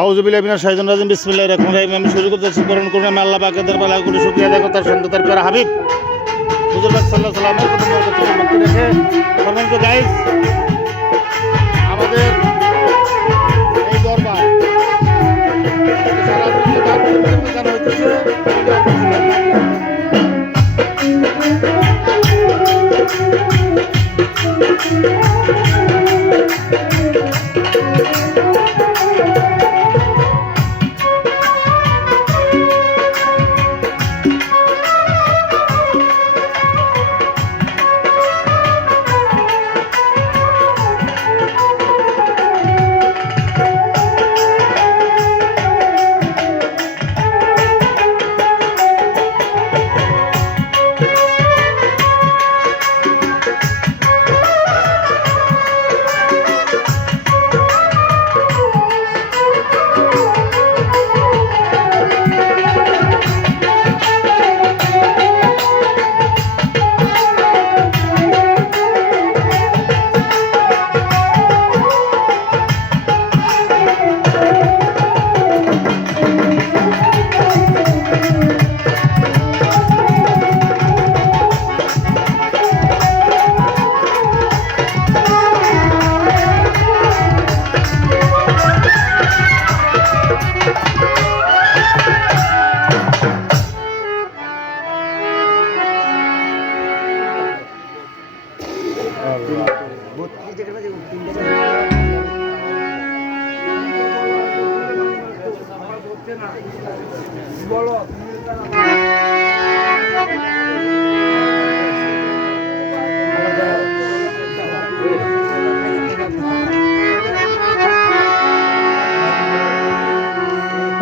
আউযুবিল্লাহি মিনাশ শাইতানির রাজিম বিসমিল্লাহির রহমানির রহিম। আমি শুরু করতেছি করুন আমি আল্লাহ পাকের দরবারে লাখ কোটি শুকরিয়া আদায় করতে সঙ্গে তার প্যারা হাবিব হুজুর পাক সাল্লাল্লাহু আলাইহি ওয়াসাল্লামের কথা মুক্তি রেখে সম্মানিত গাইস, আমাদের এই দরবার সারা দুনিয়া গান হইতেছে।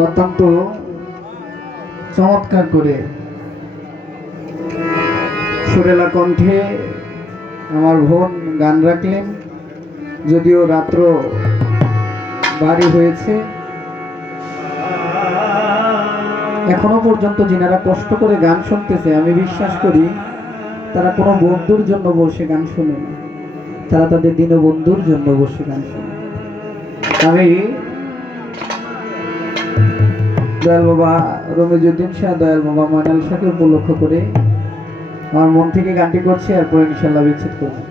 অত্যন্ত চমৎকার করে সুরেলা কণ্ঠে আমার বোন গান রাখলেন। যদিও রাত্র ভারী হয়েছে, এখনো পর্যন্ত যিনারা কষ্ট করে গান শুনতেছে, আমি বিশ্বাস করি তারা কোনো বন্ধুর জন্য বসে গান শুনে না, তারা তাদের দীনবন্ধুর জন্য বসে গান শুনে। আমি দয়াল বাবা রমিজউদ্দিন শাহ, দয়াল বাবা ময়নাল শাহকে উপলক্ষ করে আমার মন থেকে গানটি করছি, এরপর ইনশাল্লাহ বিচ্ছেদ করবো।